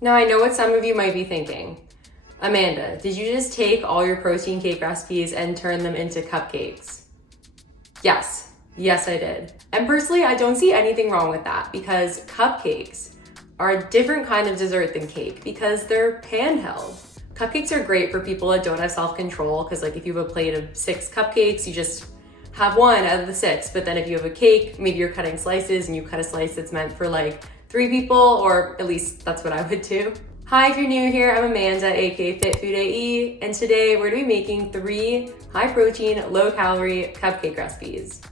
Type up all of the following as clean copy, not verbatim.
Now I know what some of you might be thinking. Amanda, did you just take all your protein cake recipes and turn them into cupcakes? Yes, I did. And personally, I don't see anything wrong with that because cupcakes are a different kind of dessert than cake because they're pan-held. Cupcakes are great for people that don't have self-control because like if you have a plate of 6 cupcakes, you just have one out of the 6. But then if you have a cake, maybe you're cutting slices and you cut a slice that's meant for like 3 people, or at least that's what I would do. Hi, if you're new here, I'm Amanda, aka Fit Food AE, and today we're gonna be making 3 high protein, low calorie cupcake recipes.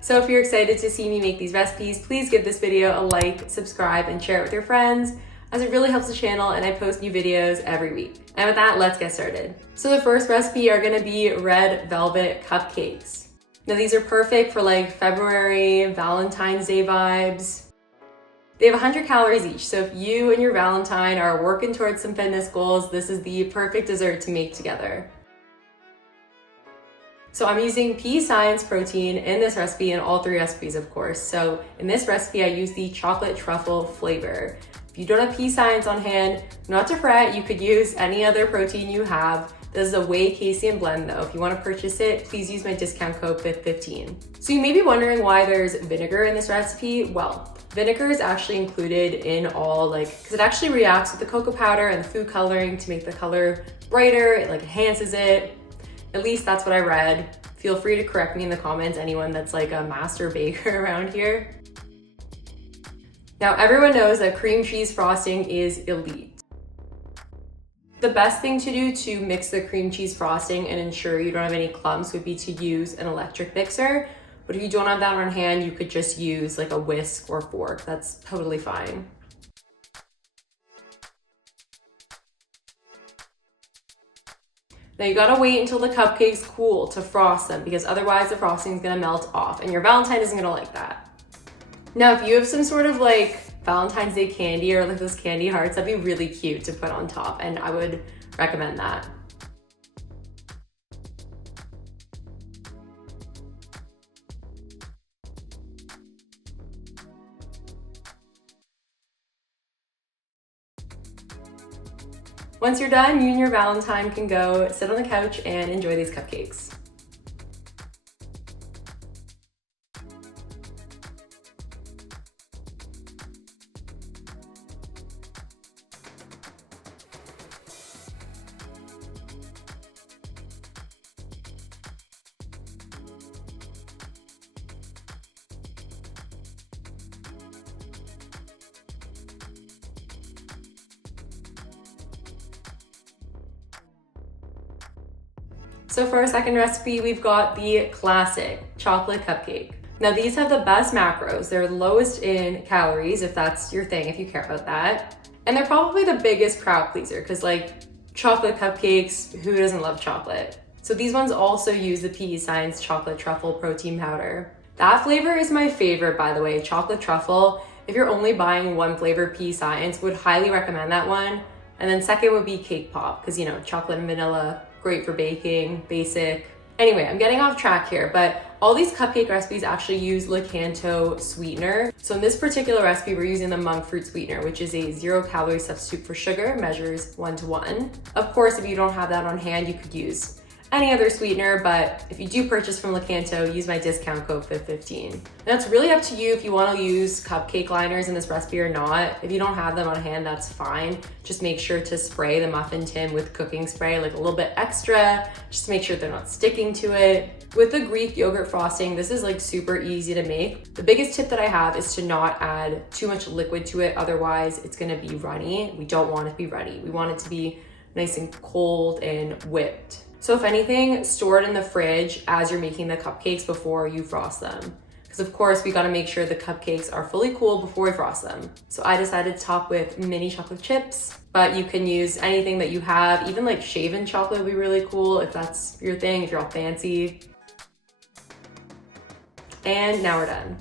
So if you're excited to see me make these recipes, please give this video a like, subscribe, and share it with your friends, as it really helps the channel and I post new videos every week. And with that, let's get started. So the first recipe are gonna be red velvet cupcakes. Now these are perfect for like February, Valentine's Day vibes. They have 100 calories each, so if you and your Valentine are working towards some fitness goals, this is the perfect dessert to make together. So I'm using pea science protein in this recipe and all 3 recipes, of course. So in this recipe, I use the chocolate truffle flavor. If you don't have pea science on hand, not to fret, you could use any other protein you have. This is a whey casein blend though. If you want to purchase it, please use my discount code FIT15. So you may be wondering why there's vinegar in this recipe. Well, vinegar is actually included in all because it actually reacts with the cocoa powder and the food coloring to make the color brighter. It enhances it. At least that's what I read. Feel free to correct me in the comments, anyone that's like a master baker around here. Now, everyone knows that cream cheese frosting is elite. The best thing to do to mix the cream cheese frosting and ensure you don't have any clumps would be to use an electric mixer. But if you don't have that on hand, you could just use like a whisk or fork. That's totally fine. Now you gotta wait until the cupcakes cool to frost them because otherwise the frosting is gonna melt off and your Valentine isn't gonna like that. Now if you have some sort of Valentine's Day candy or those candy hearts, that'd be really cute to put on top and I would recommend that. Once you're done, you and your Valentine can go sit on the couch and enjoy these cupcakes. So for our second recipe, we've got the classic chocolate cupcake. Now these have the best macros. They're lowest in calories, if that's your thing, if you care about that. And they're probably the biggest crowd pleaser because chocolate cupcakes, who doesn't love chocolate? So these ones also use the pea science chocolate truffle protein powder. That flavor is my favorite, by the way, chocolate truffle. If you're only buying one flavor, pea science, would highly recommend that one. And then second would be cake pop because chocolate and vanilla, great for baking, basic. Anyway, I'm getting off track here, but all these cupcake recipes actually use Lakanto sweetener. So in this particular recipe, we're using the monk fruit sweetener, which is a 0-calorie substitute for sugar, measures 1:1. Of course, if you don't have that on hand, you could use any other sweetener, but if you do purchase from Lakanto, use my discount code FIT15. Now it's really up to you if you want to use cupcake liners in this recipe or not. If you don't have them on hand, that's fine. Just make sure to spray the muffin tin with cooking spray, a little bit extra, just to make sure they're not sticking to it. With the Greek yogurt frosting, this is super easy to make. The biggest tip that I have is to not add too much liquid to it, otherwise it's gonna be runny. We don't want it to be runny. We want it to be nice and cold and whipped. So if anything, store it in the fridge as you're making the cupcakes before you frost them. because of course we gotta make sure the cupcakes are fully cool before we frost them. So I decided to top with mini chocolate chips, but you can use anything that you have. Even like shaven chocolate would be really cool if that's your thing, if you're all fancy. And now we're done.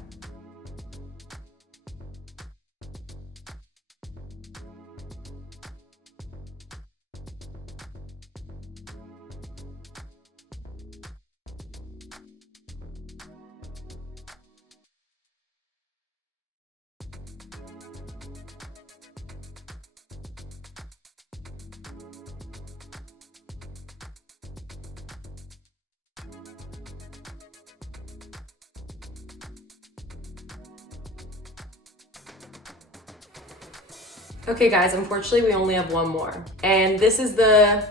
Okay guys, unfortunately we only have one more. And this is the,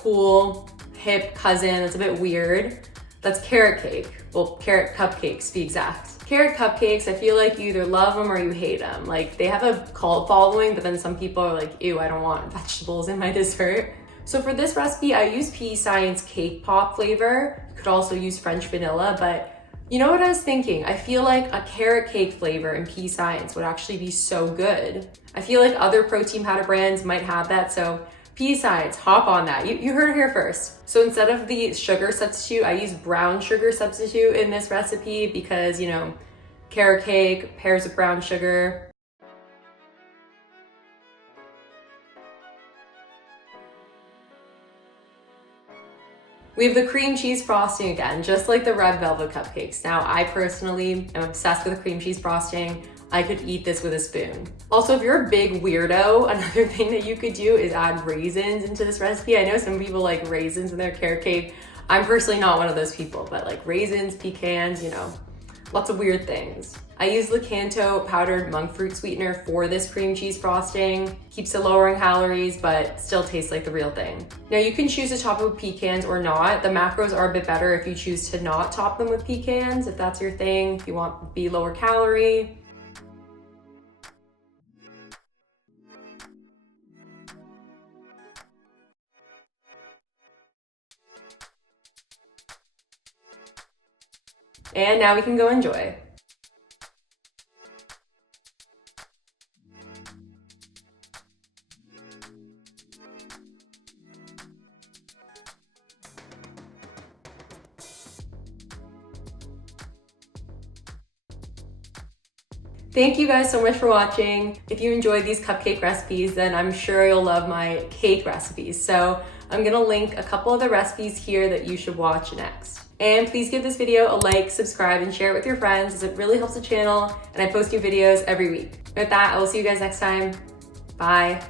cool, hip cousin that's a bit weird. That's carrot cake. Well, carrot cupcakes to be exact. Carrot cupcakes, I feel like you either love them or you hate them. Like they have a cult following, but then some people are like, ew, I don't want vegetables in my dessert. So for this recipe, I use Pea Science cake pop flavor. You could also use French vanilla, but you know what I was thinking? I feel like a carrot cake flavor in Pea Science would actually be so good. I feel like other protein powder brands might have that, so Pea Science, hop on that. You heard it here first. So instead of the sugar substitute, I use brown sugar substitute in this recipe because, carrot cake pairs with brown sugar. We have the cream cheese frosting again, just like the red velvet cupcakes. Now, I personally am obsessed with the cream cheese frosting. I could eat this with a spoon. Also, if you're a big weirdo, another thing that you could do is add raisins into this recipe. I know some people like raisins in their carrot cake. I'm personally not one of those people, but like raisins, pecans, lots of weird things. I use Lakanto powdered monk fruit sweetener for this cream cheese frosting. Keeps it lowering calories, but still tastes like the real thing. Now you can choose to top it with pecans or not. The macros are a bit better if you choose to not top them with pecans, if that's your thing, if you want to be lower calorie. And now we can go enjoy. Thank you guys so much for watching. If you enjoyed these cupcake recipes, then I'm sure you'll love my cake recipes. So I'm gonna link a couple of the recipes here that you should watch next. And please give this video a like, subscribe, and share it with your friends as it really helps the channel, and I post new videos every week. With that, I will see you guys next time. Bye.